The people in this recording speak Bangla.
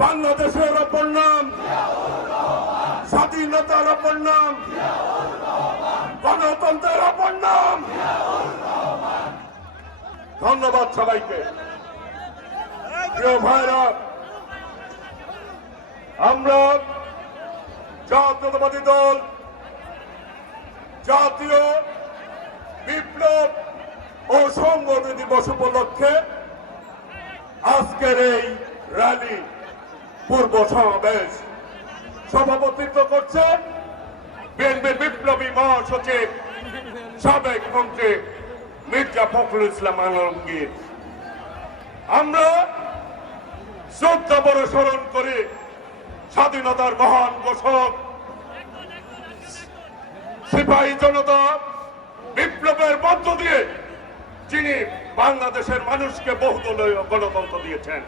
বাংলাদেশের অপর নাম। স্বাধীনতার অপর নাম। গণতন্ত্রের অপর নাম। ধন্যবাদ সবাইকে। আমরা জাতীয়তাবাদী দল, জাতীয় সংগঠন দিবস উপলক্ষে আজকের এই র্যালি পূর্ব সমাবেশ। সভাপতিত্ব করছেন বিএনপির বিপ্লবী মহাসচিব, সাবেক মন্ত্রী মির্জা ফখরুল ইসলাম আলমগীর। আমরা শ্রদ্ধা বড় স্মরণ করি স্বাধীনতার মহান ঘোষক, সিপাহী জনতা বিপ্লবের মধ্য যিনি বাংলাদেশের মানুষকে বহুদলীয় গণতন্ত্র দিয়েছেন।